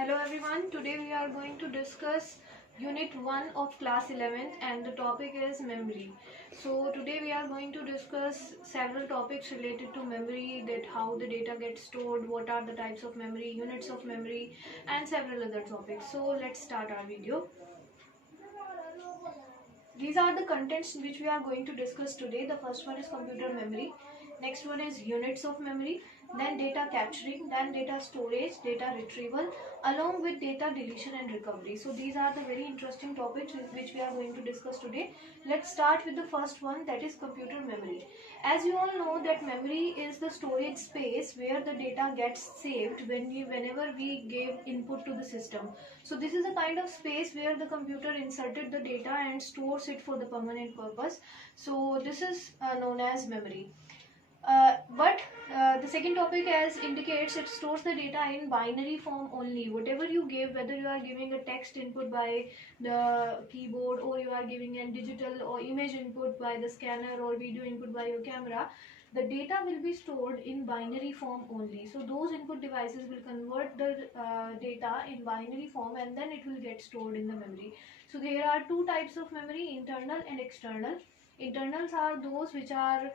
Hello everyone, today we are going to discuss Unit 1 of class 11th and the topic is memory. So today we are going to discuss several topics related to memory, that how the data gets stored, what are the types of memory, units of memory and several other topics. So let's start our video. These are the contents which we are going to discuss today. The first one is computer memory. Next one is units of memory, then data capturing, then data storage, data retrieval, along with data deletion and recovery. So these are the very interesting topics which we are going to discuss today. Let's start with the first one, that is computer memory. As you all know that memory is the storage space where the data gets saved whenever we give input to the system. So this is a kind of space where the computer inserted the data and stores it for the permanent purpose. So this is known as memory. The second topic, as indicates, it stores the data in binary form only. Whatever you give, whether you are giving a text input by the keyboard or you are giving a digital or image input by the scanner or video input by your camera, the data will be stored in binary form only. So those input devices will convert the data in binary form and then it will get stored in the memory. So there are two types of memory, internal and external. Internals are those which are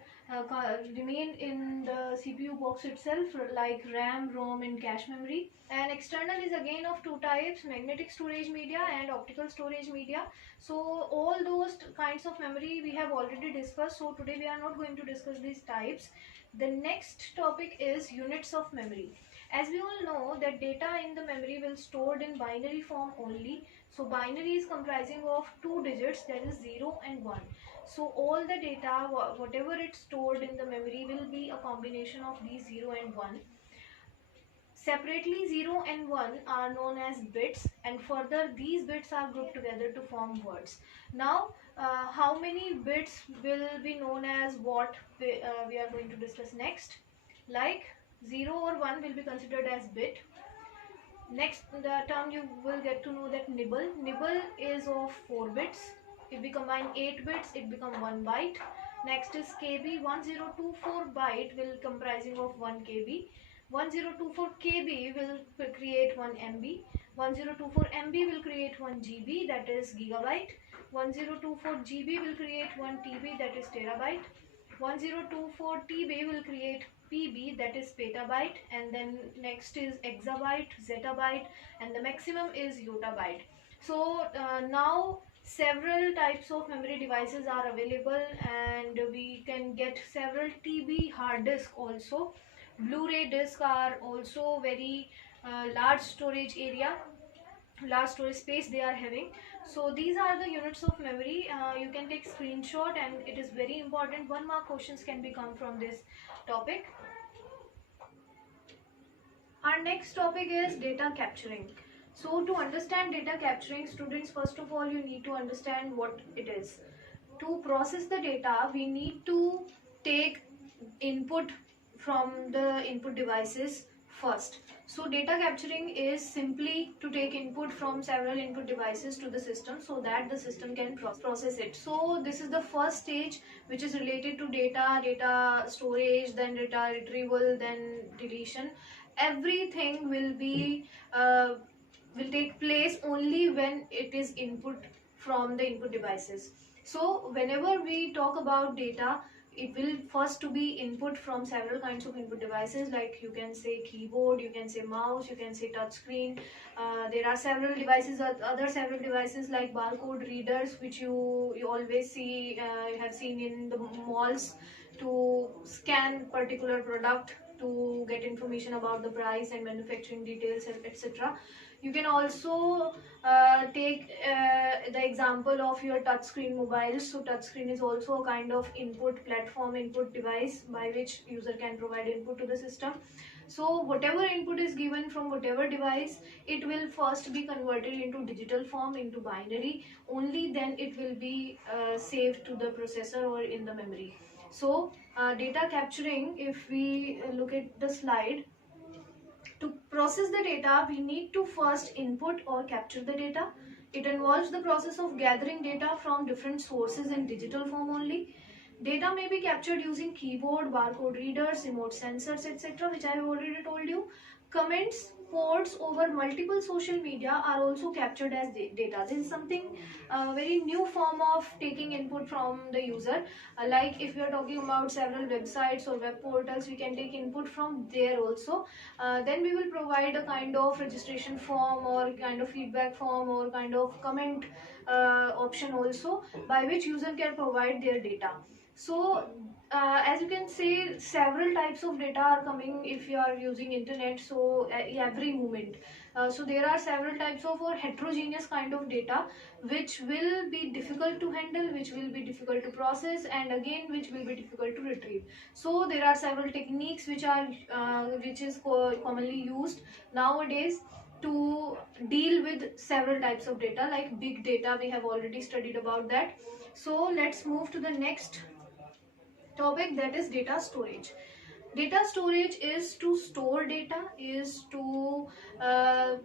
remain in the CPU box itself, like RAM, ROM and cache memory. And external is again of two types, magnetic storage media and optical storage media. So all those kinds of memory we have already discussed, so today we are not going to discuss these types. The next topic is units of memory. As we all know that data in the memory will stored in binary form only. So binary is comprising of two digits, that is 0 and 1. So all the data, whatever it's stored in the memory, will be a combination of these 0 and 1. Separately, 0 and 1 are known as bits, and further these bits are grouped together to form words. Now, how many bits will be known as what we are going to discuss next. Like 0 or 1 will be considered as bit. Next, the term you will get to know that nibble. Nibble is of 4 bits. If we combine 8 bits, it becomes 1 byte. Next is KB. 1024 byte will comprising of 1 KB. 1024 KB will create 1 MB. 1024 MB will create 1 GB, that is gigabyte. 1024 GB will create 1 TB, that is terabyte. 1024 TB will create PB, that is petabyte, and then next is exabyte, zettabyte, and the maximum is yottabyte. So now several types of memory devices are available and we can get several TB hard disk also. Blu-ray disc are also very large storage area, large storage space they are having. So these are the units of memory. You can take screenshot and it is very important. 1 mark questions can be come from this topic. Our next topic is data capturing. So to understand data capturing, students, first of all you need to understand what it is. To process the data, we need to take input from the input devices first. So data capturing is simply to take input from several input devices to the system so that the system can process it. So this is the first stage which is related to data storage, then data retrieval, then deletion. Everything will take place only when it is input from the input devices. So whenever we talk about data, it will first to be input from several kinds of input devices, like you can say keyboard, you can say mouse, you can say touch screen. There are several devices, other several devices like barcode readers, which you always see, you have seen in the malls to scan particular product to get information about the price and manufacturing details, etc. You can also take the example of your touchscreen mobiles. So touchscreen is also a kind of input platform, input device by which user can provide input to the system. So whatever input is given from whatever device, it will first be converted into digital form, into binary. Only then it will be saved to the processor or in the memory. So data capturing, if we look at the slide, to process the data, we need to first input or capture the data. It involves the process of gathering data from different sources in digital form only. Data may be captured using keyboard, barcode readers, remote sensors, etc., which I have already told you. Comments, posts over multiple social media are also captured as data. This is something very new form of taking input from the user. Like if we are talking about several websites or web portals, we can take input from there also. Then we will provide a kind of registration form or kind of feedback form or kind of comment option also, by which user can provide their data. So as you can see, several types of data are coming if you are using internet, so every moment. So there are several types of or heterogeneous kind of data which will be difficult to handle, which will be difficult to process, and again which will be difficult to retrieve. So there are several techniques which are which is commonly used nowadays to deal with several types of data. Like big data, we have already studied about that. So let's move to the next topic, that is data storage. Data storage is to store data, is to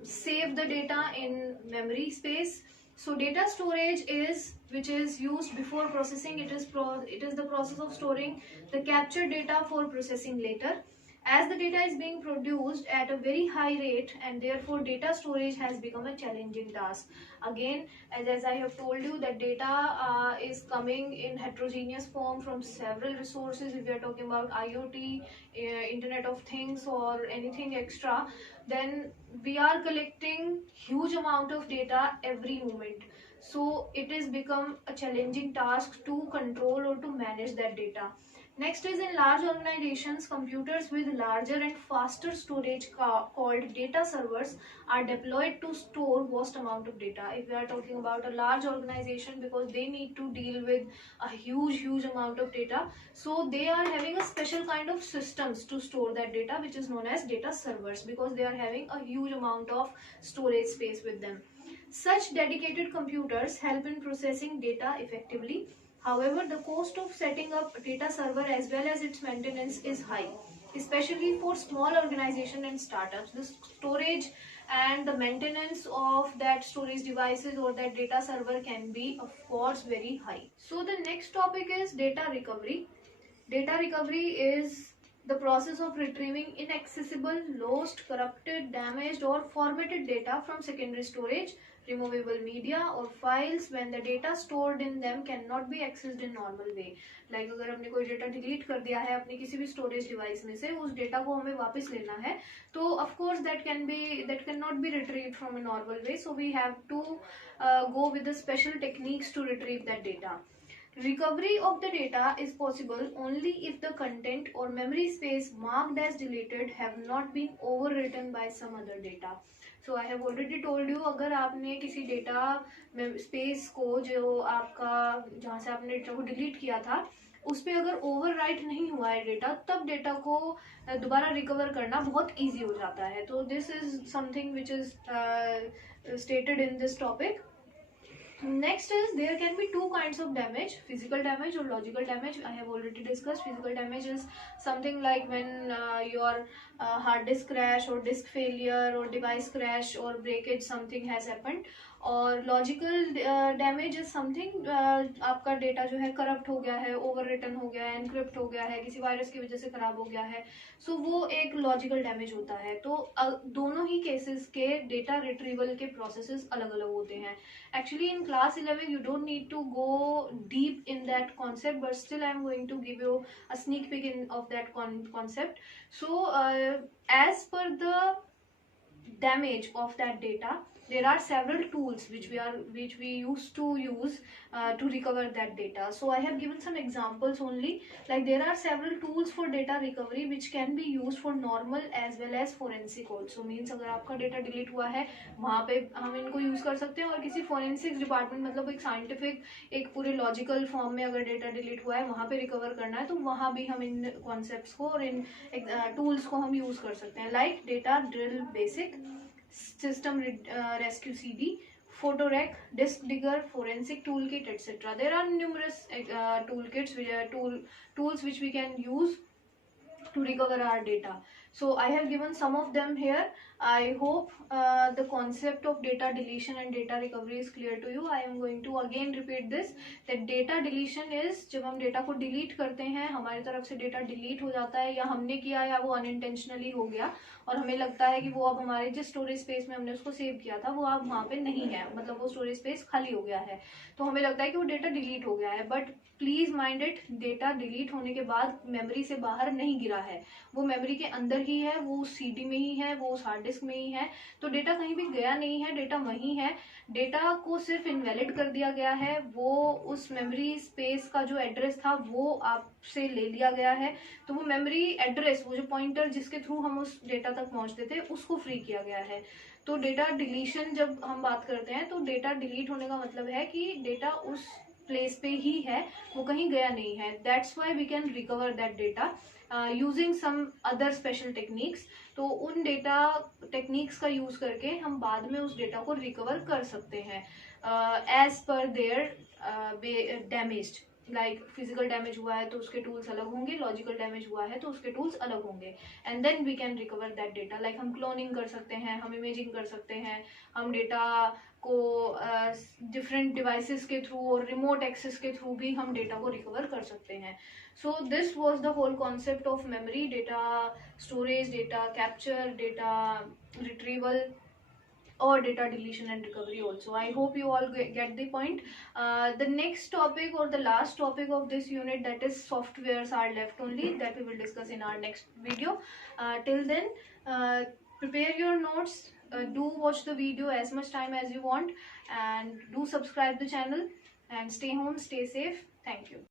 save the data in memory space. So data storage is which is used before processing. It is the process of storing the captured data for processing later. As the data is being produced at a very high rate, and therefore data storage has become a challenging task. Again, as I have told you, that data is coming in heterogeneous form from several resources. If we are talking about IoT, Internet of Things, or anything extra, then we are collecting huge amount of data every moment. So it is become a challenging task to control or to manage that data. Next is, in large organizations, computers with larger and faster storage called data servers are deployed to store vast amount of data. If we are talking about a large organization, because they need to deal with a huge amount of data, so they are having a special kind of systems to store that data, which is known as data servers, because they are having a huge amount of storage space with them. Such dedicated computers help in processing data effectively. However, the cost of setting up a data server as well as its maintenance is high, especially for small organizations and startups. The storage and the maintenance of that storage devices or that data server can be, of course, very high. So the next topic is data recovery. Data recovery is the process of retrieving inaccessible, lost, corrupted, damaged, or formatted data from secondary storage, removable media, or files when the data stored in them cannot be accessed in normal way. Like अगर हमने कोई data delete कर दिया है अपनी किसी भी storage device में से, उस डेटा को हमें वापस लेना है, तो of course that cannot be retrieved from a normal way. So we have to go with the special techniques to retrieve that data. Recovery of the data is possible only if the content or memory space marked as deleted have not been overwritten by some other data. So I have already told you, अगर आपने किसी data space को, जो आपका जहाँ से आपने data को डिलीट किया था, उस पर अगर ओवरराइट नहीं हुआ है डेटा, तब डेटा को दोबारा रिकवर करना बहुत इजी हो जाता है. तो this is something which is stated in this topic. Next is, there can be two kinds of damage, physical damage or logical damage. I have already discussed. Physical damage is something like when your hard disk crash or disk failure or device crash or breakage, something has happened. और logical damage is something, आपका data जो है corrupt हो गया है, over written हो गया है, एनक्रिप्ट हो गया है, किसी वायरस की वजह से खराब हो गया है. सो वो एक लॉजिकल डैमेज होता है. तो दोनों ही केसेस के डेटा रिट्रीवल के प्रोसेसेस अलग अलग होते हैं. Actually, in class 11, you don't need to go deep in that concept, but still I am going to give you a sneak peek of that concept. So, as per the damage of that data, there are several tools which we used to use to recover that data. So I have given some examples only. Like there are several tools for data recovery which can be used for normal as well as forensic also. Means अगर आपका data delete हुआ है, वहाँ पे हम इनको use कर सकते हैं. और किसी फोरेंसिक डिपार्टमेंट, मतलब एक साइंटिफिक, एक पूरे लॉजिकल फॉर्म में अगर डेटा डिलीट हुआ है, वहाँ पे रिकवर करना है, तो वहाँ भी हम इन कॉन्सेप्ट्स को और इन टूल्स को हम यूज कर सकते हैं. Like data drill basic, system rescue CD, photorec, disk digger, forensic toolkit, etc. There are numerous toolkits, tools which we can use to recover our data. So I have given some of them here. I hope the concept of data deletion and data recovery is clear to you. I am going to again repeat this, that data deletion is जब हम data को delete करते हैं, हमारी तरफ से data delete हो जाता है, या हमने किया या वो अनइंटेंशनली हो गया और हमें लगता है कि वो अब हमारे जिस स्टोरेज स्पेस में हमने उसको सेव किया था वो अब वहाँ पे नहीं है, मतलब वो स्टोरेज स्पेस खाली हो गया है, तो हमें लगता है कि वो डेटा डिलीट हो गया है. But please mind it, data delete होने के बाद मेमोरी से बाहर नहीं गिरा है, वो मेमोरी के अंदर ही है, वो उस सीडी में ही है, वो उस हार्ड डिस्क में ही है. तो डेटा कहीं भी गया नहीं है, डेटा वहीं है. डेटा को सिर्फ इनवैलिड कर दिया गया है, वो उस मेमोरी स्पेस का जो एड्रेस था वो आपसे ले लिया गया है. तो वो मेमोरी एड्रेस, वो जो पॉइंटर जिसके थ्रू हम उस डेटा तक पहुंचते थे, उसको फ्री किया गया है. तो डेटा डिलीशन जब हम बात करते हैं तो डेटा डिलीट होने का मतलब है कि डेटा उस प्लेस पे ही है, वो कहीं गया नहीं है. That's why we can recover that data using some other special techniques. तो उन डेटा टेक्निक्स का यूज करके हम बाद में उस डेटा को रिकवर कर सकते हैं as per their damaged. Like physical damage हुआ है तो उसके टूल्स अलग होंगे, लॉजिकल डैमेज हुआ है तो उसके टूल्स अलग होंगे, and then we can recover that data. Like हम क्लोनिंग कर सकते हैं, हम इमेजिंग कर सकते हैं, हम डेटा को डिफरेंट डिवाइसेस के थ्रू और रिमोट एक्सेस के थ्रू भी हम डेटा को रिकवर कर सकते हैं. So this was the whole concept of memory, data storage, data capture, data retrieval, or data deletion and recovery also. I hope you all get the point. The next topic or the last topic of this unit, that is softwares are left only, that we will discuss in our next video. Till then, prepare your notes, do watch the video as much time as you want, and do subscribe the channel, and stay home, stay safe. Thank you.